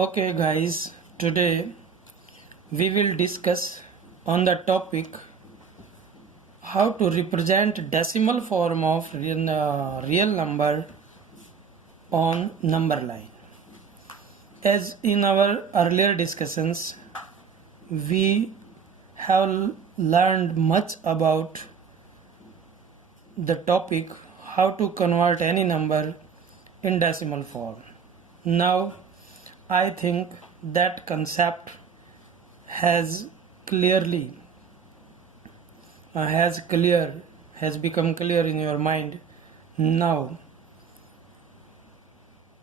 Okay guys, today we will discuss on the topic how to represent decimal form of real number on number line. As in our earlier discussions, we have learned much about the topic how to convert any number in decimal form. Now I think that concept has clearly has become clear in your mind. Now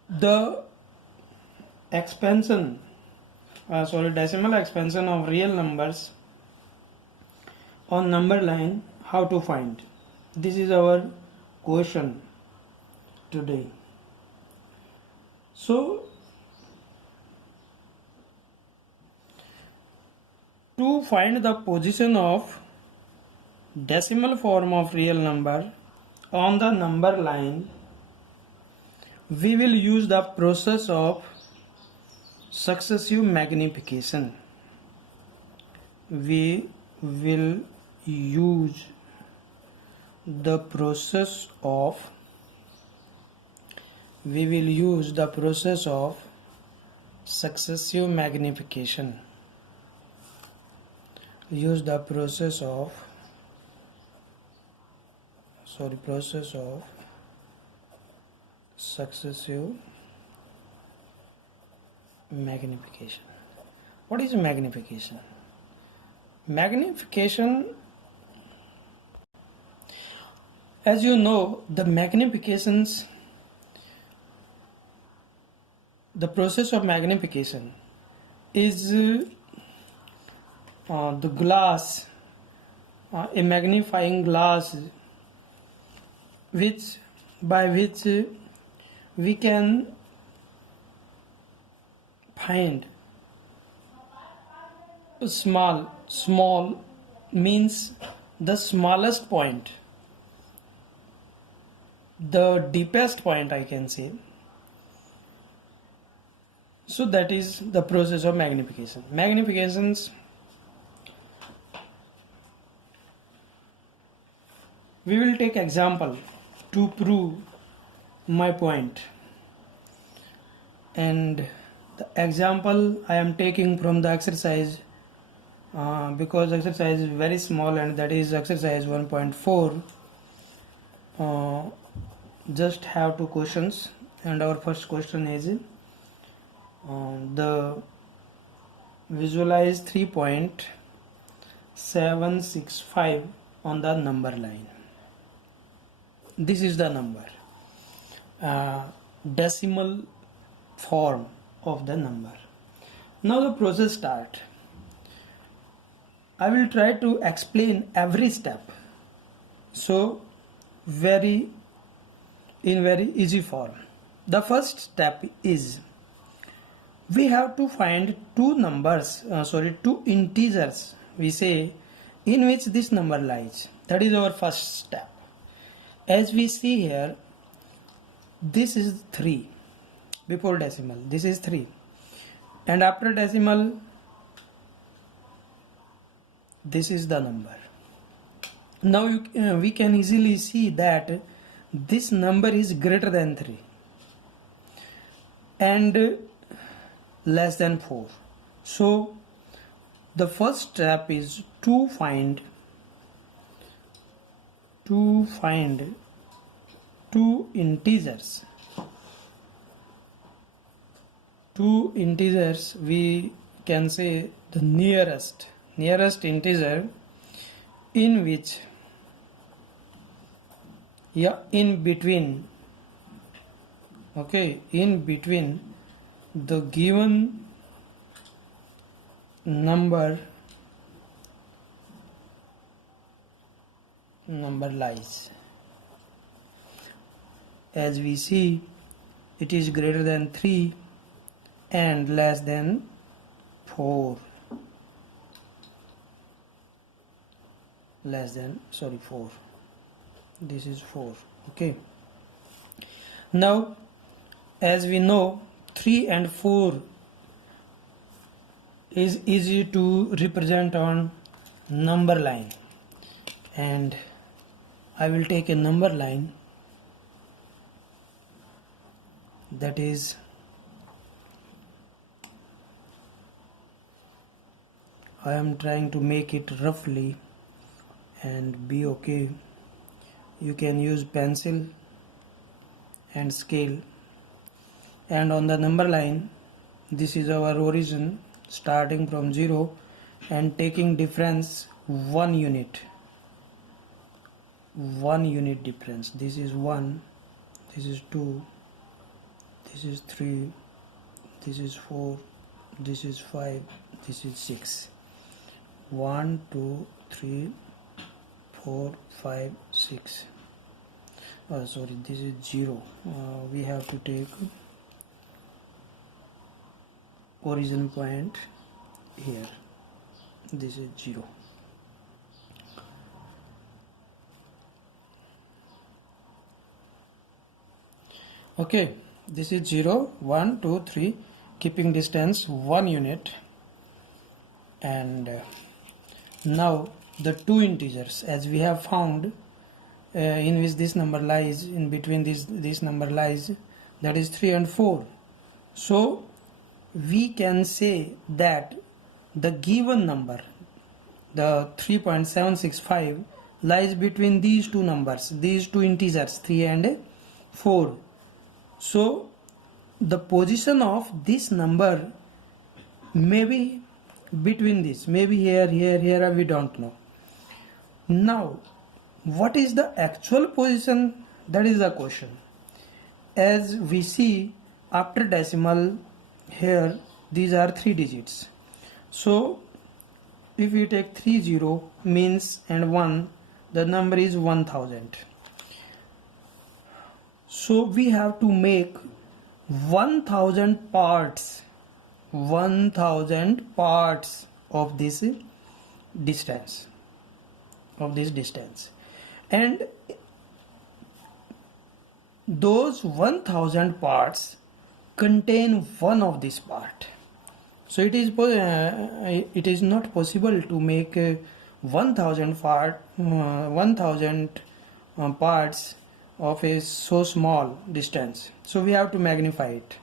the decimal expansion of real numbers on number line, how to find. This is our question today. So to find the position of decimal form of real number on the number line, we will use the process of successive magnification. We will use the process of successive magnification. Use the process of successive magnification. What is magnification? Magnification, as you know, the process of magnification is the glass, a magnifying glass by which we can find small means the smallest point, the deepest point, I can say. So that is the process of magnification. Magnifications, we will take example to prove my point, and the example I am taking from the exercise because exercise is very small, and that is exercise 1.4. Just have two questions, and our first question is the visualize 3.765 on the number line. This is the number, decimal form of the number. Now the process start. I will try to explain every step, so in very easy form. The first step is we have to find two integers, we say, in which this number lies. That is our first step. As we see here, this is 3 before decimal, this is 3, and after decimal, this is the number. Now we can easily see that this number is greater than 3 and less than 4. So the first step is to find two integers. We can say the nearest integer in which in between the given number lies. As we see, it is greater than 3 and less than 4. 4. This is 4. Okay. Now, as we know, 3 and 4 is easy to represent on number line, and I will take a number line that is I am trying to make it roughly and be okay. You can use pencil and scale, and on the number line this is our origin starting from 0 and taking difference 1 unit difference. This is 1, this is 2, this is 3, this is 4, this is 5, this is 6. 1 2 3 4 5 6. Sorry, this is 0. We have to take origin point here. This is 0. Okay, this is 0 1 2 3, keeping distance 1 unit, and now the two integers, as we have found, in which this number lies, in between this number lies, that is 3 and 4. So we can say that the given number, the 3.765, lies between these two numbers, these two integers 3 and 4. So the position of this number may be between this, maybe here, we don't know. Now what is the actual position? That is the question. As we see, after decimal here, these are 3 digits. So if we take 30 means and 1, the number is 1000. So we have to make 1000 parts of this distance, and those 1000 parts contain one of this part. So it is not possible to make 1000 parts of a so small distance. So we have to magnify it.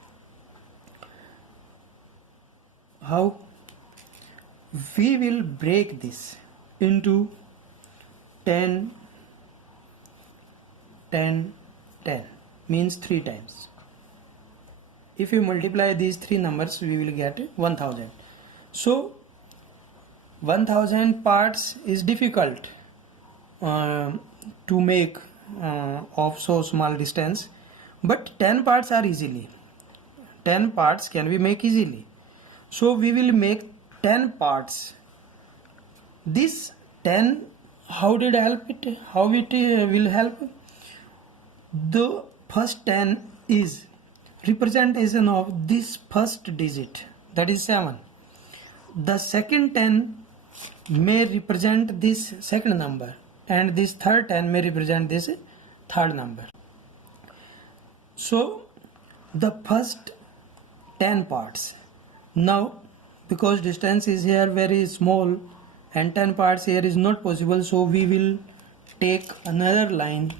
How? We will break this into 10 10 10, means 3 times. If you multiply these 3 numbers, we will get 1000. So 1000 parts is difficult to make of so small distance, but 10 parts are easily. 10 parts can we make easily. So we will make 10 parts. This 10, how did help it? How it will help? The first 10 is representation of this first digit, that is 7. The second 10 may represent this second number, and this third 10 may represent this third number. So the first 10 parts. Now because distance is here very small and 10 parts here is not possible, so we will take another line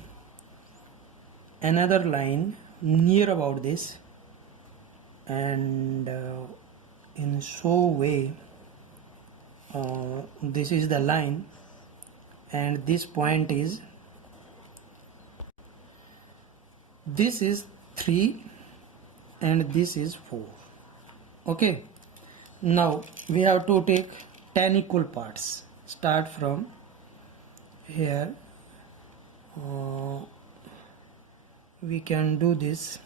near about this, and in so way this is the line, and this point is, this is 3 and this is 4. Okay, now we have to take 10 equal parts. Start from here. We can do this.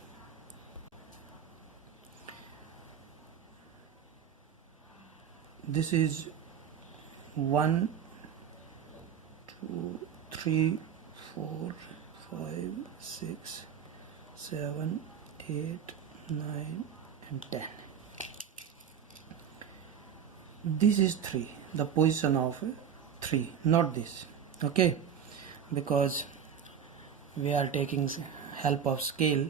This is 1 2 3 4 5 6 7 8 9 and 10. This is 3, the position of 3, not this. Okay, because we are taking help of scale,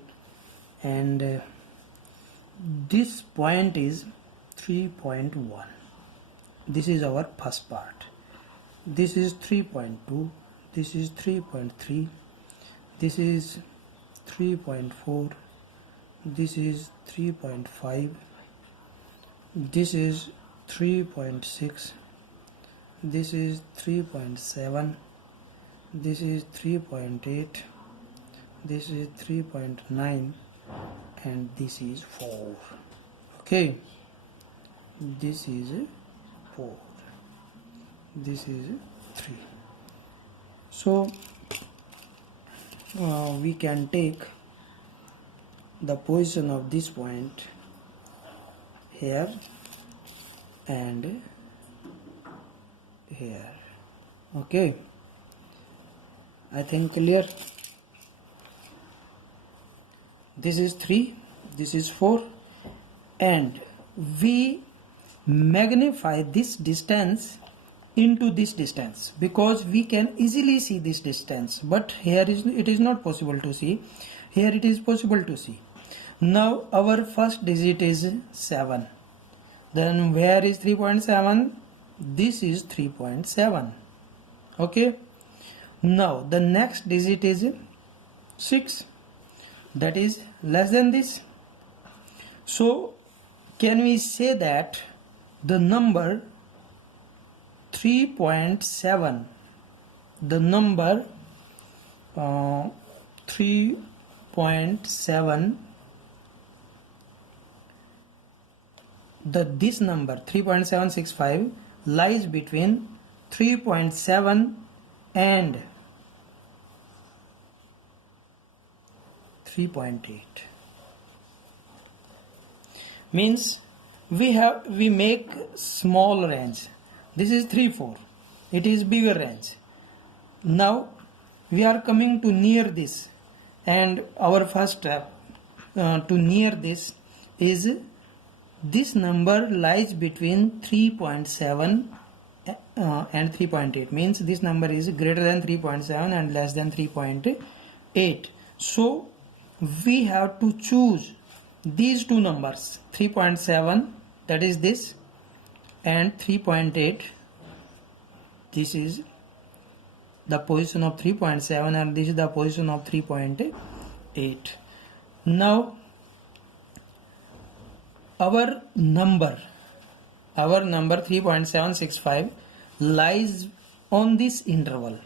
and this point is 3.1. this is our first part. This is 3.2, this is 3.3, this is 3.4, this is 3.5, this is 3.6, this is 3.7, this is 3.8, this is 3.9, and this is 4. Okay, this is 4, this is 3. So we can take the position of this point here and here. Okay, I think clear. This is 3, this is 4, and we magnify this distance into this distance because we can easily see this distance, but here it is not possible to see. Here it is possible to see. Now our first digit is 7. Then where is 3.7? This is 3.7. Okay. Now the next digit is 6. That is less than this. So can we say that the number 3.7, the number 3.7, this number 3.765 lies between 3.7 and 3.8. Means we make small range. This is 3, 4. It is bigger range. Now we are coming to near this, and our first step to near this is this number lies between 3.7 and 3.8. Means this number is greater than 3.7 and less than 3.8. So we have to choose these two numbers, 3.7, that is this, and 3.8. This is the position of 3.7 and this is the position of 3.8. Now our number 3.765 lies on this interval,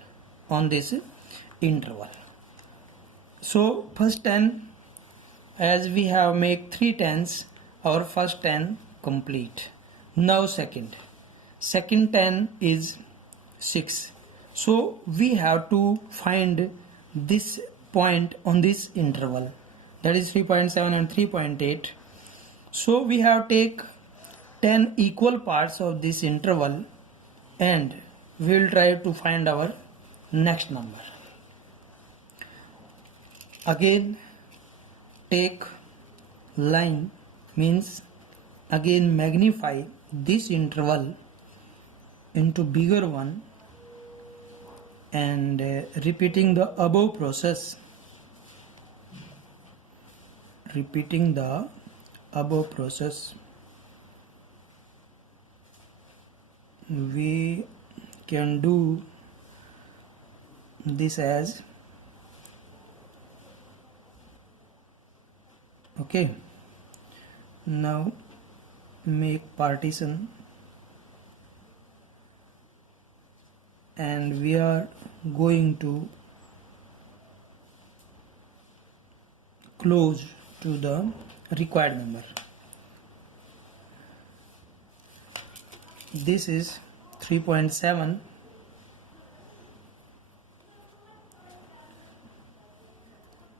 So first 10, as we have make 3 tens, our first 10 complete. Now second 10 is 6. So we have to find this point on this interval, that is 3.7 and 3.8. So we have take 10 equal parts of this interval and we will try to find our next number. Again take line, means again magnify this interval into bigger one and repeating the above process. We can do this as okay. Now make partition and we are going to close to the required number. This is 3.7.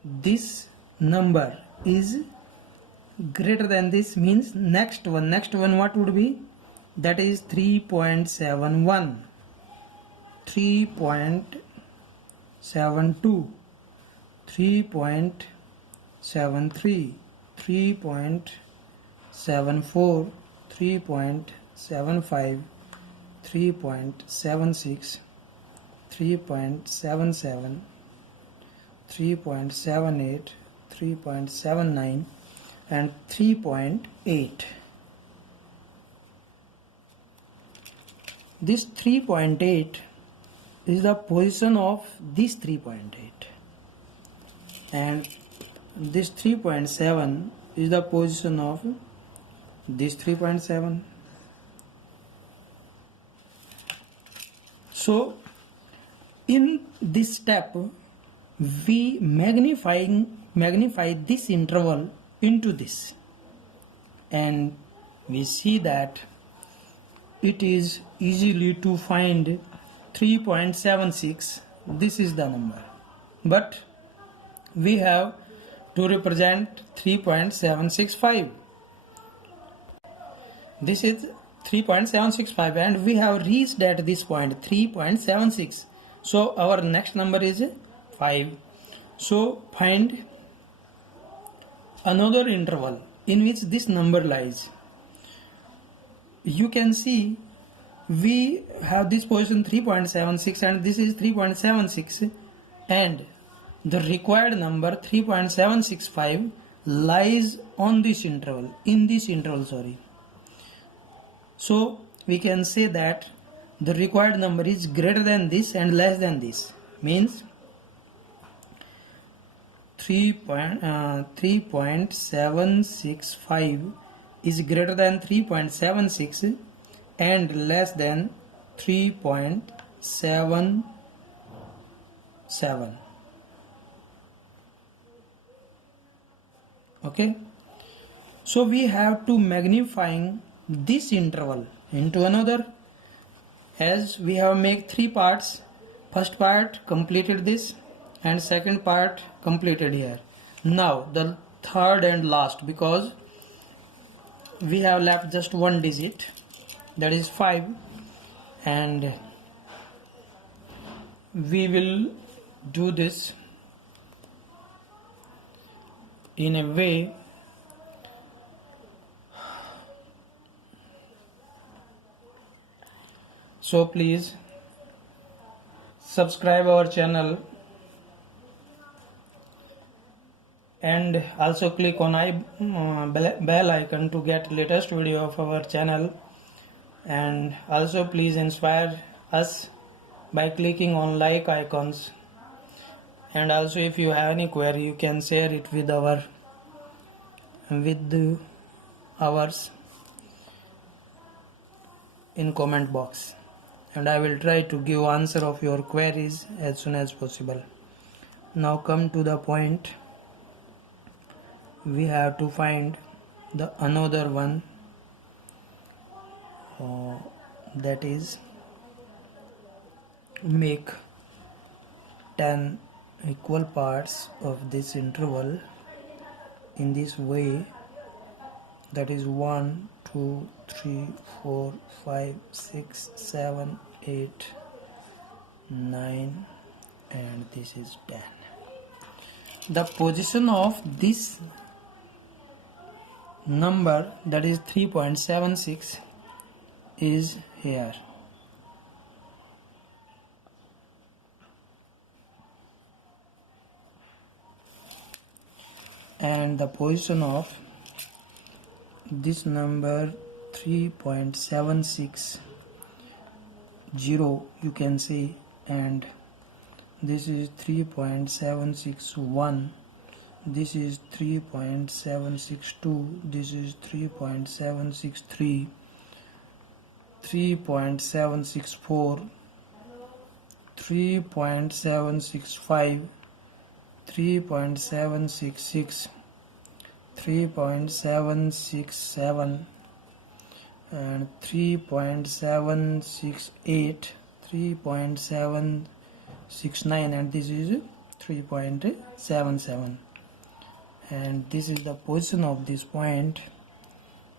This number is greater than this, means next one what would be? That is 3.71, 3.72, 3.73, 3.74, 3.75, 3.76, 3.77, 3.78, 3.79 and 3.8. this 3.8 is the position of this 3.8, and this 3.7 is the position of this 3.7. So in this step we magnify this interval into this, and we see that it is easily to find 3.76. This is the number, but we have to represent 3.765. This is 3.765 and we have reached at this point 3.76. So our next number is 5. So find another interval in which this number lies. You can see we have this position 3.76 and this is 3.76, and the required number 3.765 lies on this interval, So we can say that the required number is greater than this and less than this, means 3.765 is greater than 3.76 and less than 3.77. Okay, so we have to magnifying this interval into another, as we have make 3 parts. First part completed this and second part completed here. Now the third and last, because we have left just one digit, that is 5, and we will do this in a way so please subscribe our channel and also click on bell icon to get latest video of our channel, and also please inspire us by clicking on like icons, and also if you have any query you can share it with ours in comment box, and I will try to give answer of your queries as soon as possible. Now come to the point, we have to find the another one, that is make 10 equal parts of this interval in this way, that is 1 2 3 4 5 6 7 8 9 and this is 10. The position of this number, that is 3.76, is here, and the position of this number 3.760 you can say, and this is 3.761, this is 3.762, this is 3.763, 3.764, 3.765, 3.766, 3.767 and 3.768, 3.769, and this is 3.77, and this is the position of this point,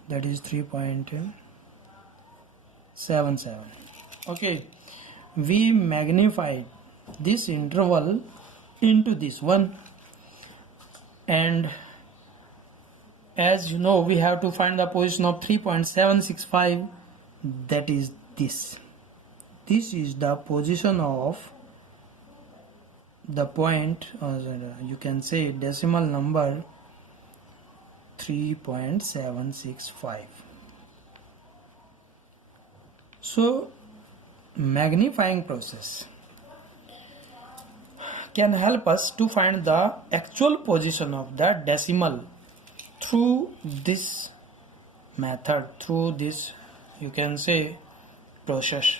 that is 3.77. Okay, we magnified this interval into this one, and as you know we have to find the position of 3.765, that is this is the position of the point, you can say decimal number 3.765. So magnifying process can help us to find the actual position of the decimal through this method, through this, you can say, process.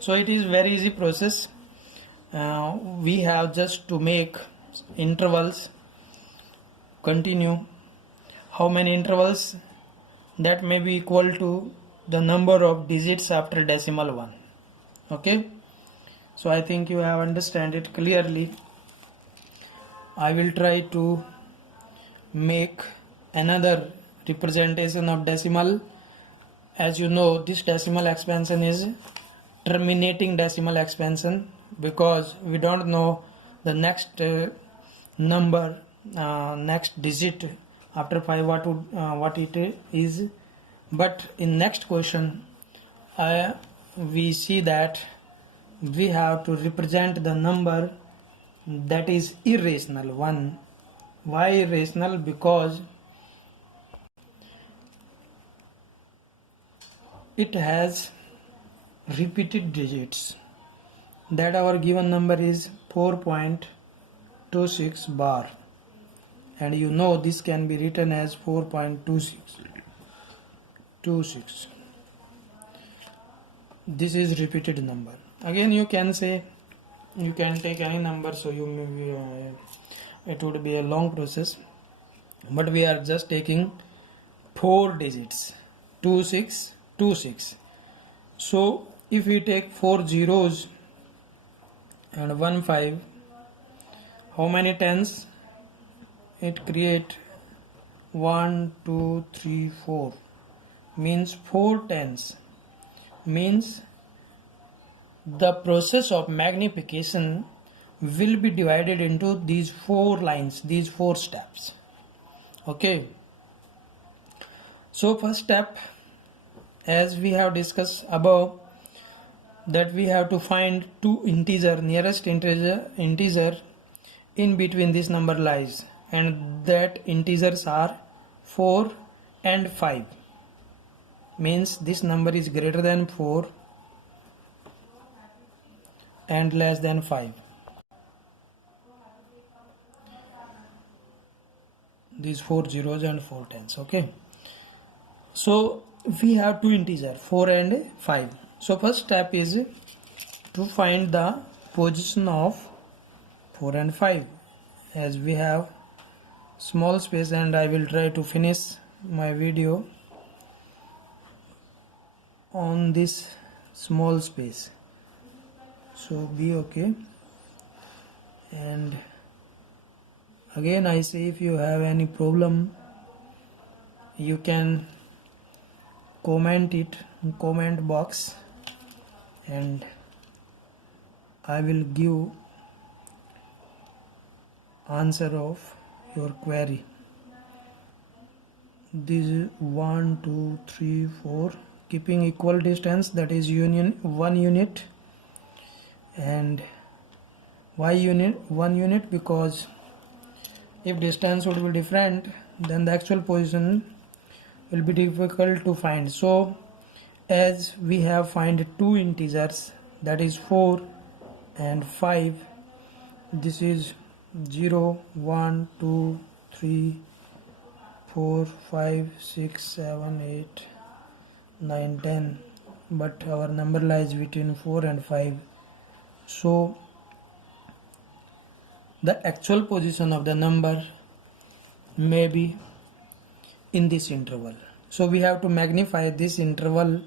So it is very easy process. We have just to make intervals, continue. How many intervals? That may be equal to the number of digits after decimal 1. Okay, so I think you have understand it clearly. I will try to make another representation of decimal. As you know, this decimal expansion is terminating decimal expansion, because we don't know the next number, next digit after 5 what it is. But in next question we see that we have to represent the number that is irrational 1. Why irrational? Because it has repeated digits. That our given number is 4.26 bar, and you know this can be written as 4.26. This is repeated number. Again, you can say, you can take any number, so you may be, it would be a long process, but we are just taking 4 digits, 2626. So if we take 4 zeros and 1 5, how many tens it create? 1 2 3 4, means 4 tens. Means the process of magnification will be divided into these 4 lines, these 4 steps. Okay, so first step, as we have discussed above, that we have to find two integer, nearest integer in between this number lies, and that integers are 4 and 5. Means this number is greater than 4 and less than 5. These 4 zeros and 4 tens. Okay, so we have two integers, 4 and 5. So first step is to find the position of 4 and 5. As we have small space, and I will try to finish my video on this small space, so be okay. And again I say, if you have any problem, you can comment it in comment box, and I will give answer of your query. This is 1 2 3 4, keeping equal distance, that is 1 unit. And why 1 unit? Because if distance would be different, then the actual position will be difficult to find. So as we have find two integers, that is 4 and 5, this is 0 1 2 3 4 5 6 7 8 9 10, but our number lies between 4 and 5. So the actual position of the number may be in this interval. So we have to magnify this interval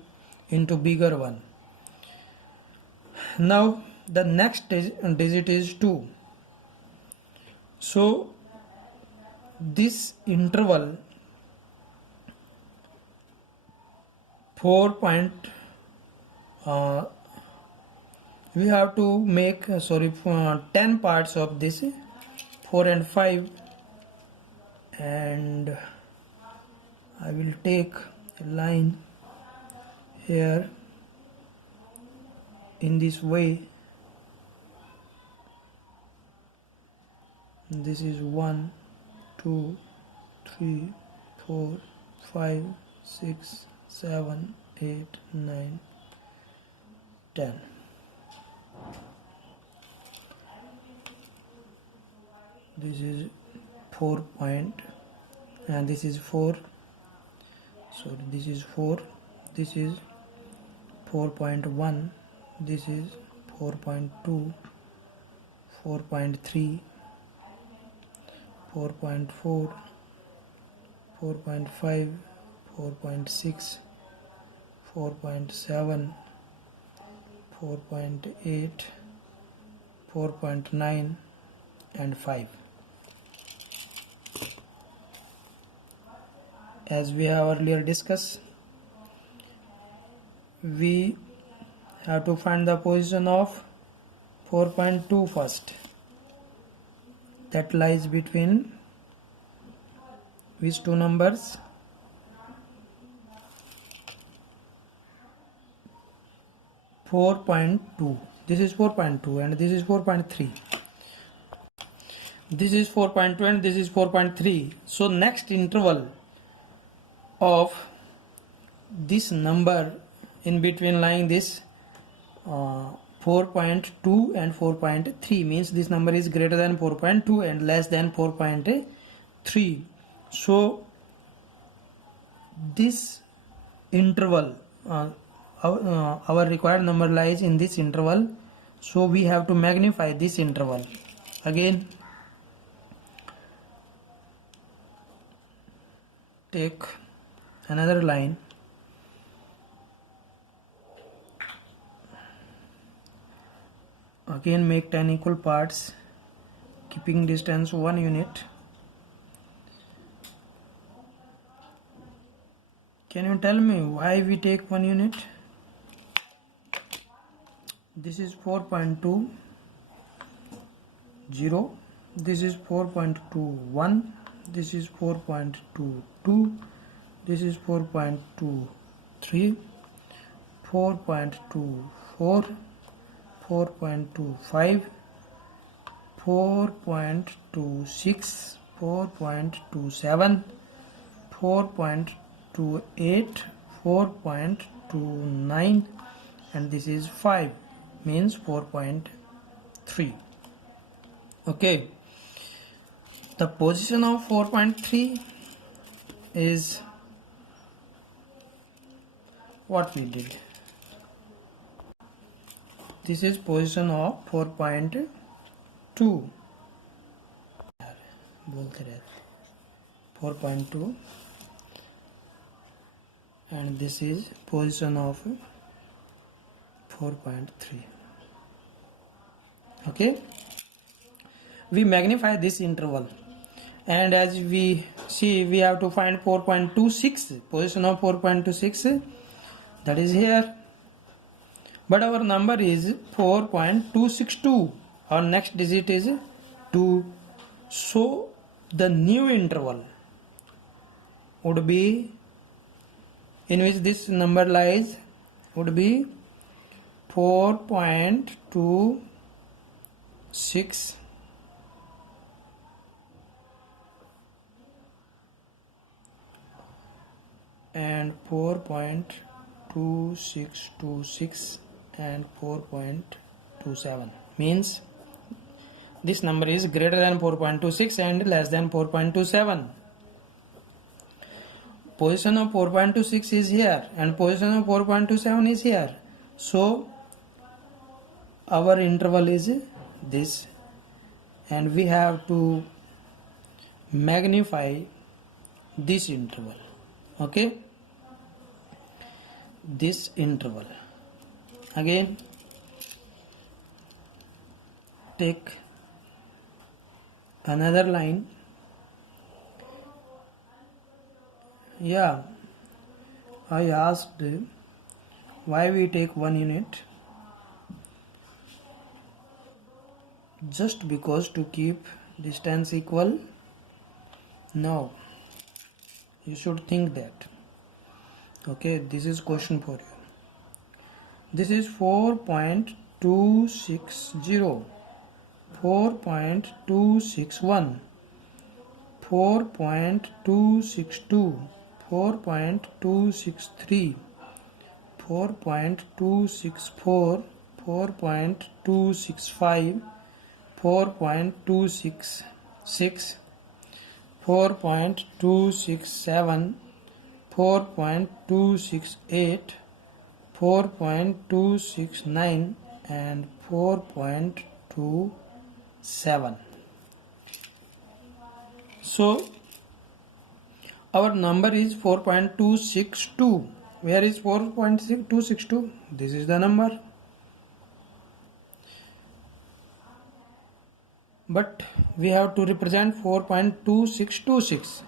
into bigger one. Now the next digit is 2. So this interval 4 we have to make 10 parts of this 4 and 5, and I will take a line here in this way. This is 1 2 3 4 5 6 7 8 9 10. This is 4 point, and this is 4. So this is 4. This is 4.1. This is 4.2, 4.3, 4.4, 4.5, 4.6, 4.7, 4.8, 4.9 and 5. As we have earlier discussed, we have to find the position of 4.2 first. That lies between which two numbers? 4.2. This is 4.2 and this is 4.3. This is 4.2 and this is 4.3. So next interval of this number in between lying this 4.2 and 4.3 means this number is greater than 4.2 and less than 4.3. So this interval, our required number lies in this interval, so we have to magnify this interval. Again, take another line. Again, make 10 equal parts, keeping distance 1 unit. Can you tell me why we take 1 unit? This is 4.20, this is 4.21, this is 4.22, this is 4.23, 4.24, 4.25, 4.26, 4.27, 4.28, 4.29 and this is 5, means 4.3. Okay, the position of 4.3 is what we did. This is position of 4.2. 4.2 and this is position of 4.3. Okay, we magnify this interval and as we see, we have to find 4.26, position of 4.26, that is here, but our number is 4.262. Our next digit is 2, so the new interval would be, in which this number lies, would be 4.26 and 4.2626 and 4.27, means this number is greater than 4.26 and less than 4.27. Position of 4.26 is here and position of 4.27 is here, so our interval is this and we have to magnify this interval. Okay, this interval. Again, take another line. Yeah, I asked why we take 1 unit. Just because to keep distance equal? No, you should think that. Okay, this is question for you. This is 4.260, 4.261, 4.262, 4.263, 4.264, 4.265, 4.266, 4.267, 4.268, 4.269 and 4.27. So our number is 4.262. Where is 4.262? This is the number. But we have to represent 4.2626.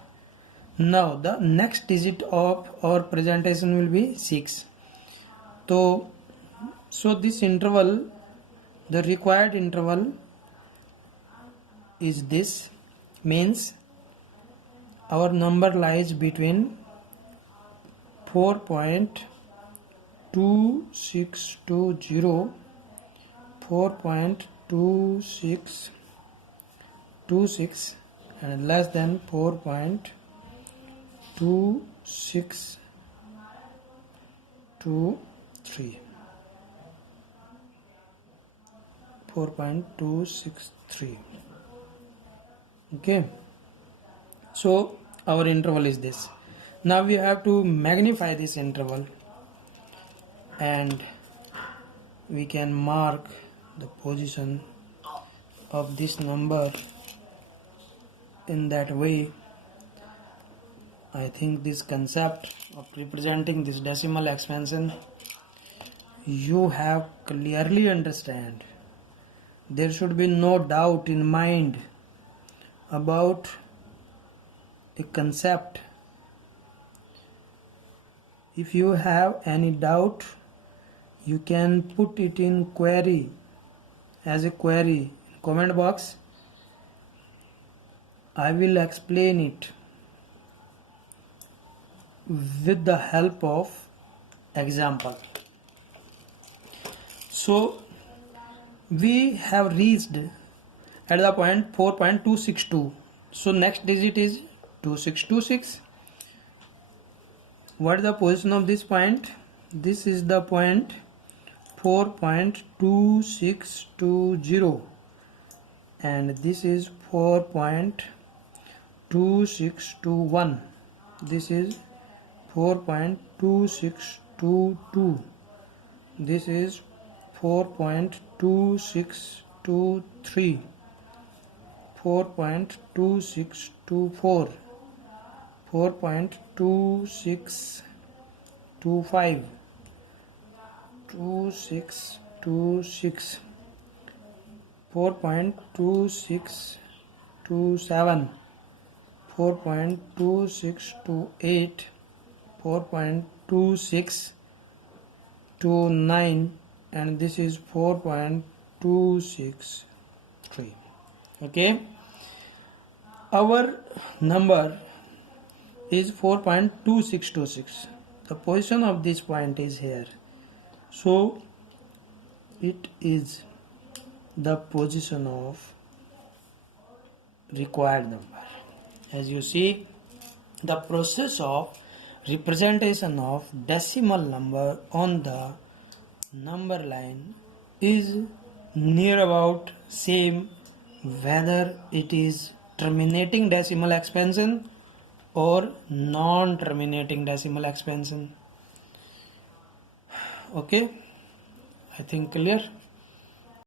Now the next digit of our presentation will be 6. So this interval, the required interval is this, means our number lies between 4.2620, 4.2626 and less than 4.2623. 4.263. Okay, so our interval is this. Now we have to magnify this interval and we can mark the position of this number in that way. I think this concept of representing this decimal expansion you have clearly understand. There should be no doubt in mind about a concept. If you have any doubt, you can put it in query, as a query in comment box. I will explain it with the help of example. So we have reached at the point 4.262. So next digit is 2626. What is the position of this point? This is the point 4.2620 and this is 4.2621. This is 4.2622. This is 4.2623, 4.2624, 4.2625, 2626, 4.2627, 4.2628, 4.2629 and this is 4.263. Okay, our number is 4.2626. The position of this point is here, so it is the position of required number. As you see, the process of representation of decimal number on the number line is near about same whether it is terminating decimal expansion or non-terminating decimal expansion. Okay, I think clear.